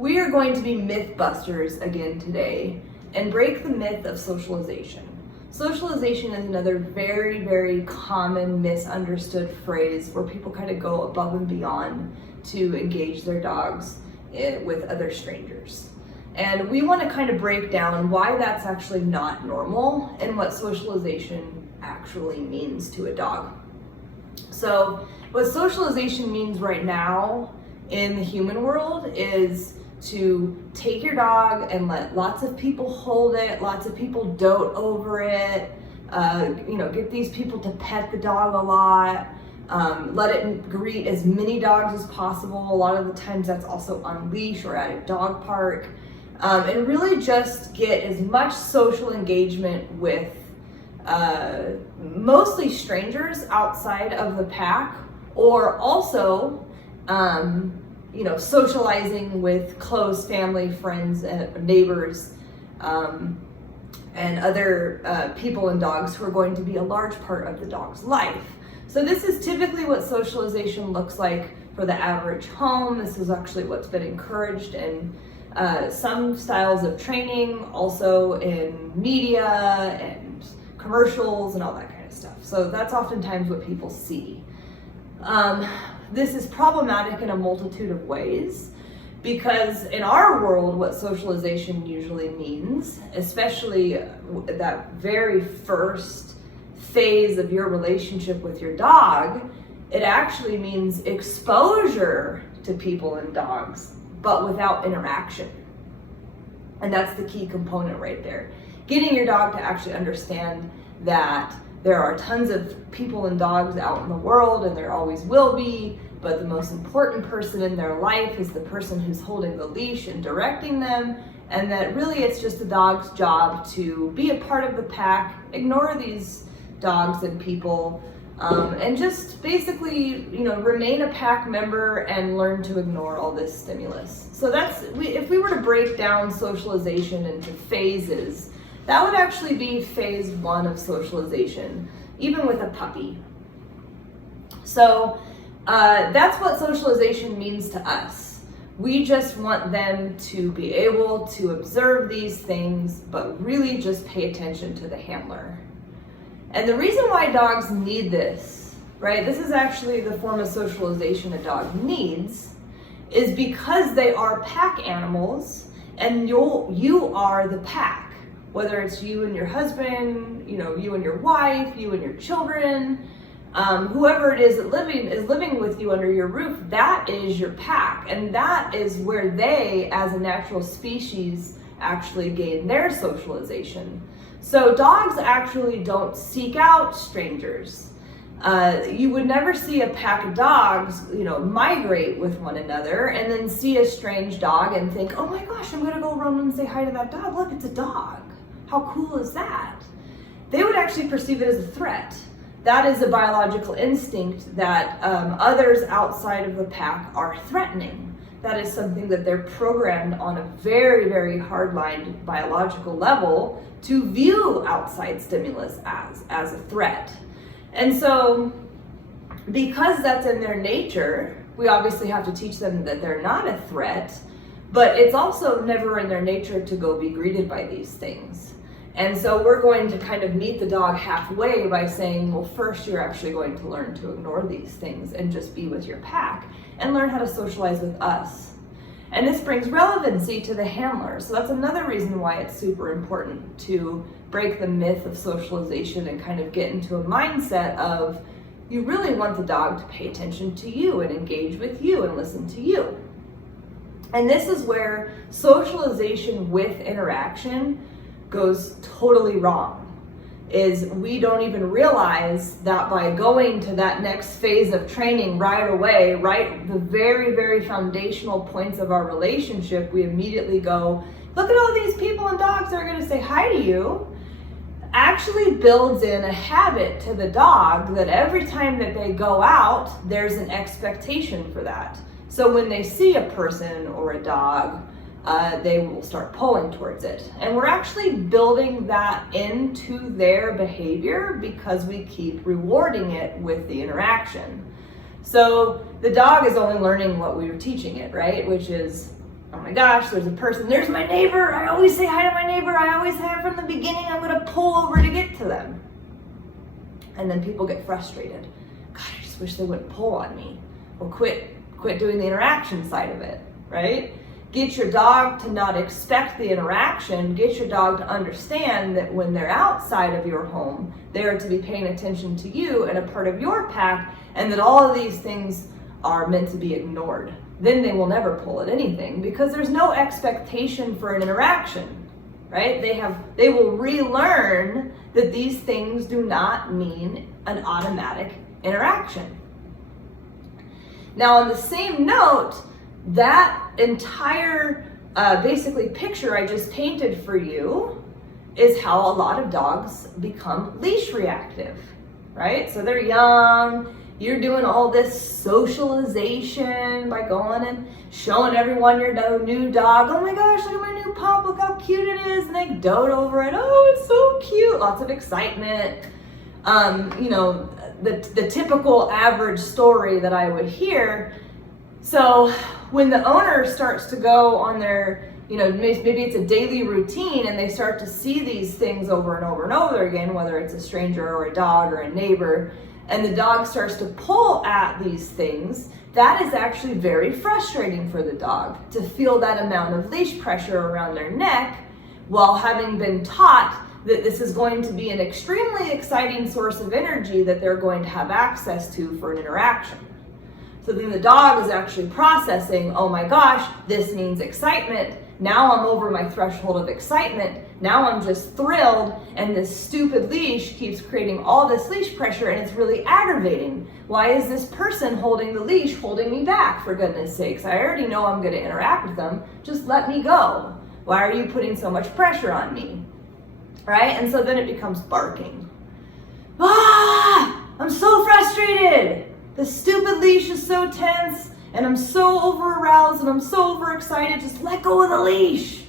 We are going to be myth busters again today and break the myth of socialization. Socialization is another very, very common misunderstood phrase where people kind of go above and beyond to engage their dogs with other strangers. And we want to kind of break down why that's actually not normal and what socialization actually means to a dog. So what socialization means right now in the human world is to take your dog and let lots of people hold it, lots of people dote over it, get these people to pet the dog a lot, let it greet as many dogs as possible. A lot of the times that's also on leash or at a dog park, and really just get as much social engagement with mostly strangers outside of the pack, or also socializing with close family, friends, and neighbors, and other people and dogs who are going to be a large part of the dog's life. So this is typically what socialization looks like for the average home. This is actually what's been encouraged in some styles of training, also in media and commercials and all that kind of stuff. So that's oftentimes what people see. This is problematic in a multitude of ways because in our world, what socialization usually means, especially that very first phase of your relationship with your dog, it actually means exposure to people and dogs, but without interaction. And that's the key component right there. Getting your dog to actually understand that there are tons of people and dogs out in the world, and there always will be, but the most important person in their life is the person who's holding the leash and directing them, and that really it's just the dog's job to be a part of the pack, ignore these dogs and people, and just basically, remain a pack member and learn to ignore all this stimulus. So if we were to break down socialization into phases, that would actually be phase 1 of socialization, even with a puppy. So that's what socialization means to us. We just want them to be able to observe these things, but really just pay attention to the handler. And the reason why dogs need this, right, this is actually the form of socialization a dog needs, is because they are pack animals and you are the pack. Whether it's you and your husband, you and your wife, you and your children, whoever it is that is living with you under your roof, that is your pack. And that is where they, as a natural species, actually gain their socialization. So dogs actually don't seek out strangers. You would never see a pack of dogs, migrate with one another and then see a strange dog and think, oh my gosh, I'm gonna go run and say hi to that dog. Look, it's a dog. How cool is that? They would actually perceive it as a threat. That is a biological instinct that others outside of the pack are threatening. That is something that they're programmed on a very, very hard-lined biological level to view outside stimulus as a threat. And so, because that's in their nature, we obviously have to teach them that they're not a threat, but it's also never in their nature to go be greeted by these things. And so we're going to kind of meet the dog halfway by saying, well, first you're actually going to learn to ignore these things and just be with your pack and learn how to socialize with us. And this brings relevancy to the handler. So that's another reason why it's super important to break the myth of socialization and kind of get into a mindset of you really want the dog to pay attention to you and engage with you and listen to you. And this is where socialization with interaction goes totally wrong, is we don't even realize that by going to that next phase of training right away, right, the very, very foundational points of our relationship, we immediately go, look at all these people and dogs that are gonna say hi to you, actually builds in a habit to the dog that every time that they go out, there's an expectation for that. So when they see a person or a dog, they will start pulling towards it. And we're actually building that into their behavior because we keep rewarding it with the interaction. So the dog is only learning what we were teaching it, right? Which is oh my gosh, there's a person, there's my neighbor, I always say hi to my neighbor, I always have from the beginning, I'm gonna pull over to get to them. And then people get frustrated. God, I just wish they wouldn't pull on me. Or quit doing the interaction side of it, right? Get your dog to not expect the interaction. Get your dog to understand that when they're outside of your home, they are to be paying attention to you and a part of your pack, and that all of these things are meant to be ignored. Then they will never pull at anything because there's no expectation for an interaction, right? They will relearn that these things do not mean an automatic interaction. Now, on the same note, that entire basically picture I just painted for you is how a lot of dogs become leash reactive, right? So they're young, you're doing all this socialization by going and showing everyone your new dog. Oh my gosh, look at my new pup, look how cute it is. And they dote over it. Oh, it's so cute. Lots of excitement. The typical average story that I would hear. So when the owner starts to go on their, maybe it's a daily routine and they start to see these things over and over and over again, whether it's a stranger or a dog or a neighbor, and the dog starts to pull at these things, that is actually very frustrating for the dog to feel that amount of leash pressure around their neck while having been taught that this is going to be an extremely exciting source of energy that they're going to have access to for an interaction. So then the dog is actually processing, oh my gosh, this means excitement. Now I'm over my threshold of excitement. Now I'm just thrilled, and this stupid leash keeps creating all this leash pressure, and it's really aggravating. Why is this person holding the leash holding me back, for goodness sakes? I already know I'm going to interact with them. Just let me go. Why are you putting so much pressure on me? Right? And so then it becomes barking. I'm so frustrated. The stupid leash is so tense, and I'm so over-aroused, and I'm so overexcited. Just let go of the leash.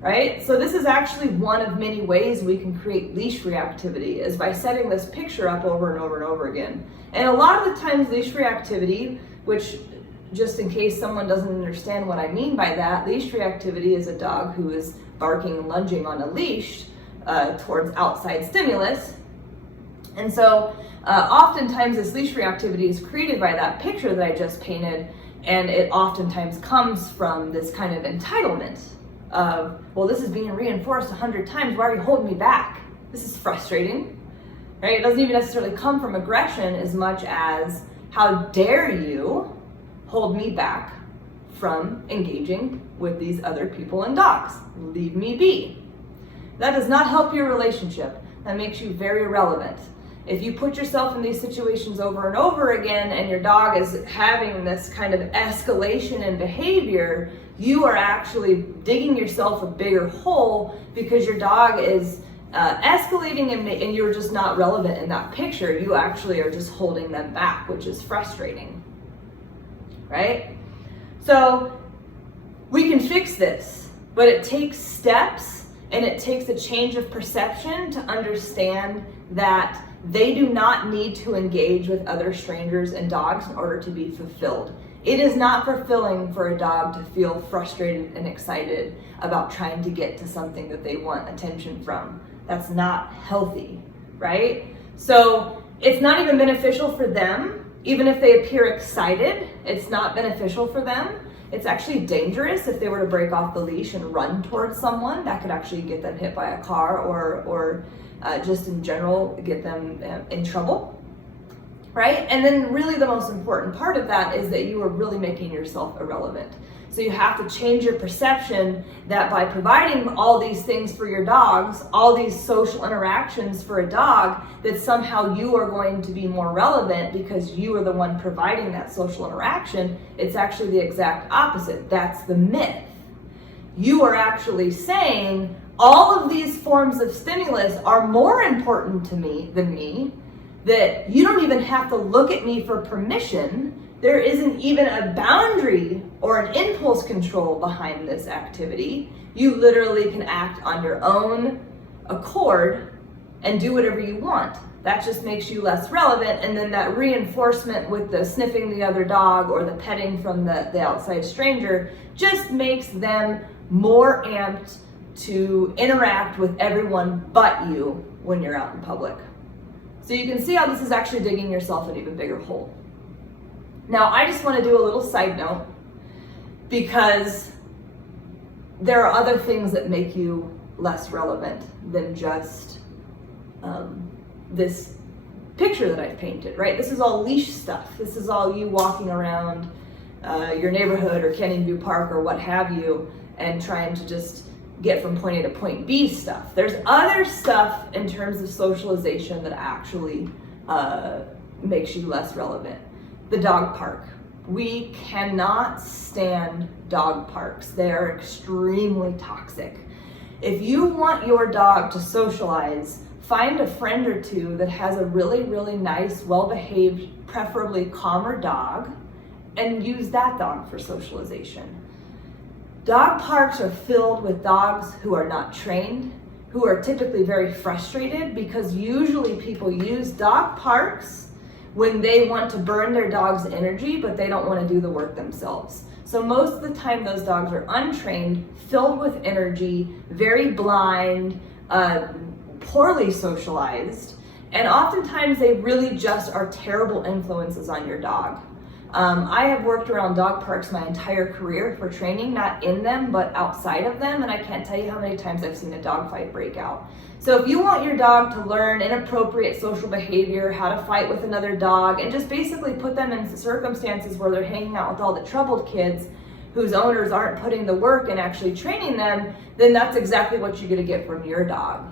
Right? So this is actually one of many ways we can create leash reactivity, is by setting this picture up over and over and over again. And a lot of the times leash reactivity, which, just in case someone doesn't understand what I mean by that, leash reactivity is a dog who is barking and lunging on a leash towards outside stimulus. And so oftentimes this leash reactivity is created by that picture that I just painted, and it oftentimes comes from this kind of entitlement of, well, this is being reinforced 100 times, why are you holding me back? This is frustrating, right? It doesn't even necessarily come from aggression as much as, how dare you hold me back from engaging with these other people and dogs? Leave me be. That does not help your relationship. That makes you very irrelevant. If you put yourself in these situations over and over again and your dog is having this kind of escalation in behavior, you are actually digging yourself a bigger hole because your dog is escalating and you're just not relevant in that picture. You actually are just holding them back, which is frustrating, right? So we can fix this, but it takes steps and it takes a change of perception to understand that they do not need to engage with other strangers and dogs in order to be fulfilled. It is not fulfilling for a dog to feel frustrated and excited about trying to get to something that they want attention from. That's not healthy, right? So it's not even beneficial for them. Even if they appear excited, it's not beneficial for them. It's actually dangerous if they were to break off the leash and run towards someone. That could actually get them hit by a car or just in general get them in trouble, right? And then really the most important part of that is that you are really making yourself irrelevant. So you have to change your perception that by providing all these things for your dogs, all these social interactions for a dog, that somehow you are going to be more relevant because you are the one providing that social interaction. It's actually the exact opposite. That's the myth. You are actually saying, all of these forms of stimulus are more important to me than me, that you don't even have to look at me for permission. There isn't even a boundary or an impulse control behind this activity. You literally can act on your own accord and do whatever you want. that just makes you less relevant. And then that reinforcement with the sniffing the other dog or the petting from the outside stranger just makes them more amped to interact with everyone but you when you're out in public. So you can see how this is actually digging yourself an even bigger hole. Now, I just want to do a little side note because there are other things that make you less relevant than just this picture that I've painted, right? This is all leash stuff. This is all you walking around your neighborhood or Canyon View Park or what have you and trying to just get from point A to point B stuff. There's other stuff in terms of socialization that actually makes you less relevant. The dog park. We cannot stand dog parks. They are extremely toxic. If you want your dog to socialize, find a friend or two that has a really, really nice, well-behaved, preferably calmer dog, and use that dog for socialization. Dog parks are filled with dogs who are not trained, who are typically very frustrated because usually people use dog parks when they want to burn their dog's energy, but they don't want to do the work themselves. So most of the time those dogs are untrained, filled with energy, very blind, poorly socialized, and oftentimes they really just are terrible influences on your dog. I have worked around dog parks my entire career for training, not in them, but outside of them, and I can't tell you how many times I've seen a dog fight break out. So if you want your dog to learn inappropriate social behavior, how to fight with another dog, and just basically put them in circumstances where they're hanging out with all the troubled kids whose owners aren't putting the work and actually training them, then that's exactly what you're gonna get from your dog.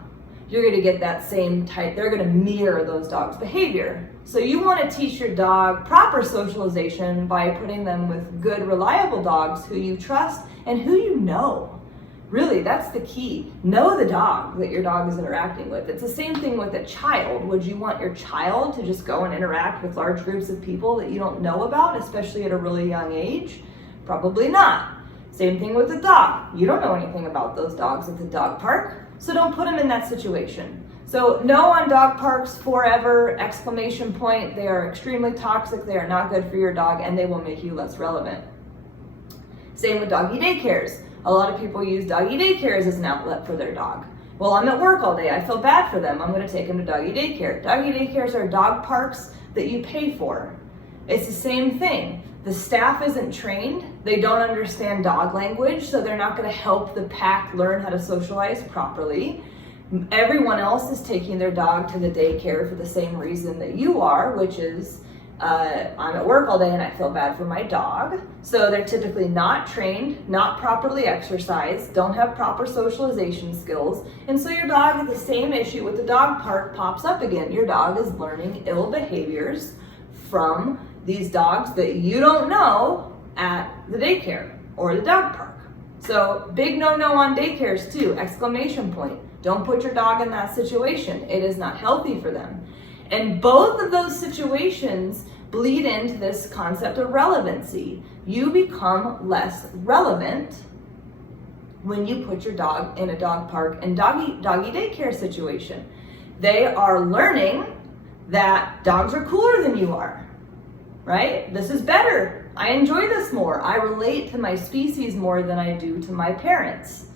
You're gonna get that same type, they're gonna mirror those dogs' behavior. So you wanna teach your dog proper socialization by putting them with good, reliable dogs who you trust and who you know. Really, that's the key. Know the dog that your dog is interacting with. It's the same thing with a child. Would you want your child to just go and interact with large groups of people that you don't know about, especially at a really young age? Probably not. Same thing with a dog. You don't know anything about those dogs at the dog park, so don't put them in that situation. So no on dog parks forever, exclamation point. They are extremely toxic, they are not good for your dog, and they will make you less relevant. Same with doggy daycares. A lot of people use doggy daycares as an outlet for their dog. Well, I'm at work all day, I feel bad for them, I'm gonna take them to doggy daycare. Doggy daycares are dog parks that you pay for. It's the same thing. The staff isn't trained, they don't understand dog language, so they're not gonna help the pack learn how to socialize properly. Everyone else is taking their dog to the daycare for the same reason that you are, which is I'm at work all day and I feel bad for my dog. So they're typically not trained, not properly exercised, don't have proper socialization skills. And so your dog, the same issue with the dog park pops up again. Your dog is learning ill behaviors from these dogs that you don't know at the daycare or the dog park. So big no-no on daycares too, exclamation point. Don't put your dog in that situation. It is not healthy for them. And both of those situations bleed into this concept of relevancy. You become less relevant when you put your dog in a dog park and doggy daycare situation. They are learning that dogs are cooler than you are, right? This is better. I enjoy this more. I relate to my species more than I do to my parents.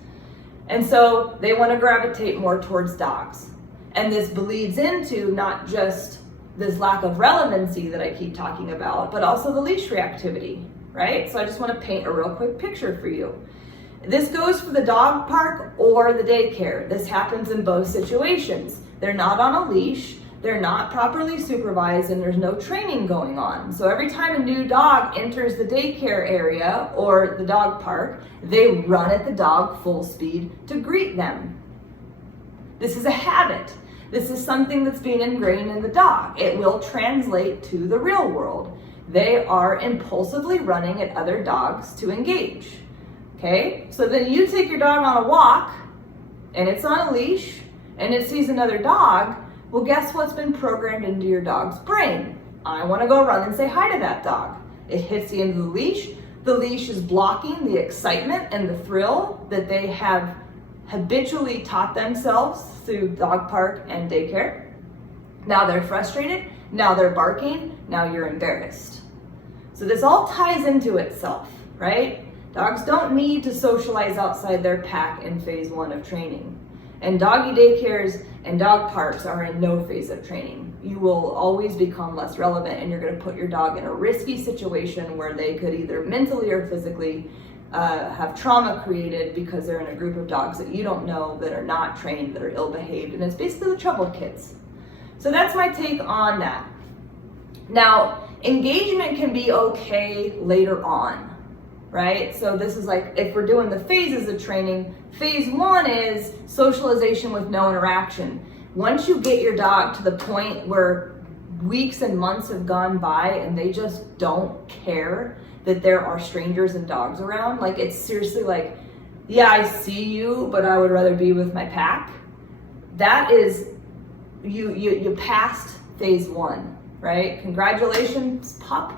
And so they want to gravitate more towards dogs. And this bleeds into not just this lack of relevancy that I keep talking about, but also the leash reactivity, right? So I just want to paint a real quick picture for you. This goes for the dog park or the daycare. This happens in both situations. They're not on a leash, they're not properly supervised, and there's no training going on. So every time a new dog enters the daycare area or the dog park, they run at the dog full speed to greet them. This is a habit. This is something that's being ingrained in the dog. It will translate to the real world. They are impulsively running at other dogs to engage. Okay, so then you take your dog on a walk and it's on a leash and it sees another dog. Well, guess what's been programmed into your dog's brain? I want to go run and say hi to that dog. It hits the end of the leash. The leash is blocking the excitement and the thrill that they have habitually taught themselves through dog park and daycare. Now they're frustrated, now they're barking, now you're embarrassed. So this all ties into itself, right? Dogs don't need to socialize outside their pack in phase 1 of training. And doggy daycares and dog parks are in no phase of training. You will always become less relevant, and you're going to put your dog in a risky situation where they could either mentally or physically have trauma created because they're in a group of dogs that you don't know, that are not trained, that are ill-behaved, and it's basically the troubled kids. So that's my take on that. Now, engagement can be okay later on, right? So this is like, if we're doing the phases of training, phase 1 is socialization with no interaction. Once you get your dog to the point where weeks and months have gone by and they just don't care that there are strangers and dogs around, like it's seriously like, yeah, I see you, but I would rather be with my pack. That is, you passed phase 1, right? Congratulations, pup.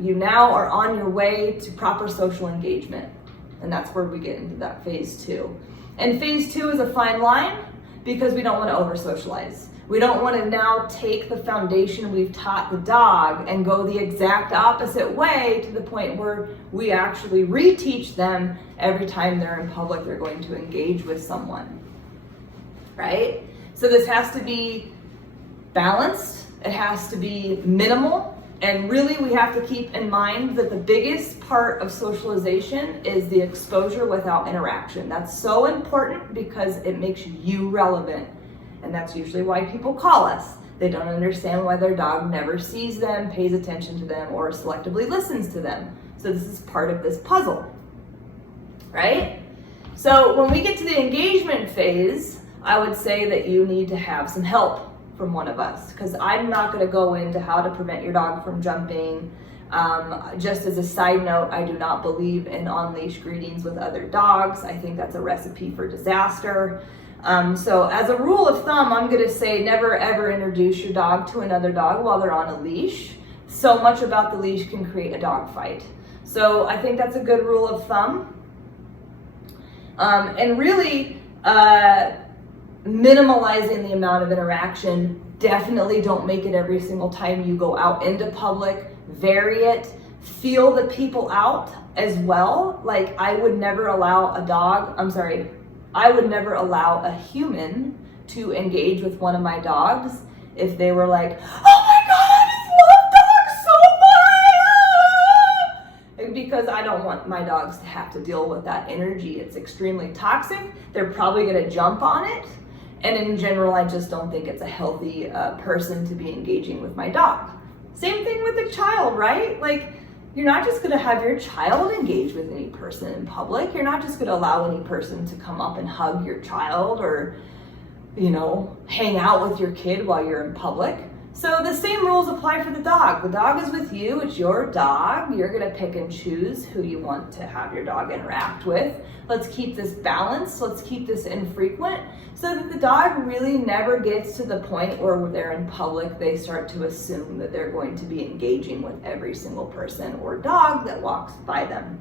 You now are on your way to proper social engagement. And that's where we get into that phase 2. And phase 2 is a fine line because we don't want to over socialize. We don't want to now take the foundation we've taught the dog and go the exact opposite way to the point where we actually reteach them every time they're in public they're going to engage with someone, right? So this has to be balanced, it has to be minimal, and really we have to keep in mind that the biggest part of socialization is the exposure without interaction. That's so important because it makes you relevant. And that's usually why people call us. They don't understand why their dog never sees them, pays attention to them, or selectively listens to them. So this is part of this puzzle, right? So when we get to the engagement phase, I would say that you need to have some help from one of us, because I'm not going to go into how to prevent your dog from jumping. Just as a side note, I do not believe in on-leash greetings with other dogs. I think that's a recipe for disaster. So as a rule of thumb, I'm going to say never ever introduce your dog to another dog while they're on a leash. So much about the leash can create a dog fight. So I think that's a good rule of thumb. And really, minimalizing the amount of interaction. Definitely don't make it every single time you go out into public. Vary it. Feel the people out as well. Like I would never allow I would never allow a human to engage with one of my dogs if they were like, oh my God, I just love dogs so much. Because I don't want my dogs to have to deal with that energy. It's extremely toxic. They're probably going to jump on it. And in general, I just don't think it's a healthy person to be engaging with my dog. Same thing with a child, right? Like, you're not just going to have your child engage with any person in public. You're not just going to allow any person to come up and hug your child or, hang out with your kid while you're in public. So the same rules apply for the dog. The dog is with you. It's your dog. You're going to pick and choose who you want to have your dog interact with. Let's keep this balanced. Let's keep this infrequent so that the dog really never gets to the point where they're in public, they start to assume that they're going to be engaging with every single person or dog that walks by them.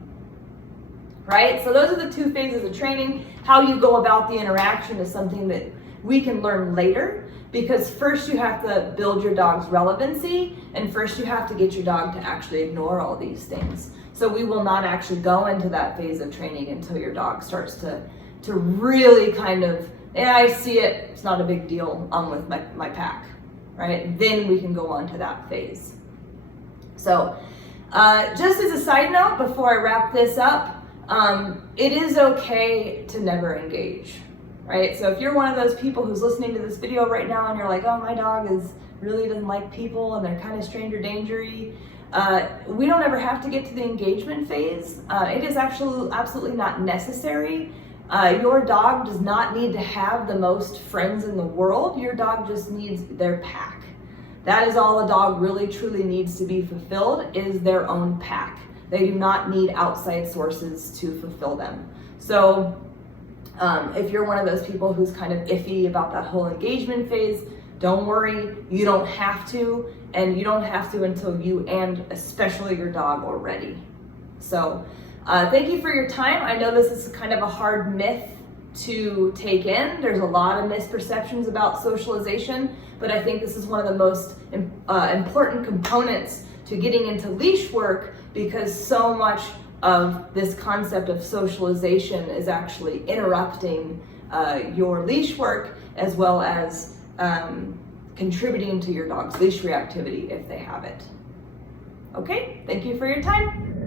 Right? So those are the 2 phases of training. How you go about the interaction is something that we can learn later, because first you have to build your dog's relevancy, and first you have to get your dog to actually ignore all these things. So we will not actually go into that phase of training until your dog starts to really kind of, I see it, it's not a big deal, I'm with my pack, right? Then we can go on to that phase. So just as a side note, before I wrap this up, it is okay to never engage. Right? So if you're one of those people who's listening to this video right now and you're like, oh, my dog really doesn't like people and they're kind of stranger dangery, we don't ever have to get to the engagement phase. It is actually absolutely not necessary. Your dog does not need to have the most friends in the world. Your dog just needs their pack. That is all a dog really truly needs to be fulfilled, is their own pack. They do not need outside sources to fulfill them. So if you're one of those people who's kind of iffy about that whole engagement phase, don't worry, you don't have to, and you don't have to until you and especially your dog are ready. So thank you for your time. I know this is kind of a hard myth to take in. There's a lot of misperceptions about socialization, but I think this is one of the most important components to getting into leash work, because so much of this concept of socialization is actually interrupting your leash work, as well as contributing to your dog's leash reactivity if they have it. Okay, thank you for your time.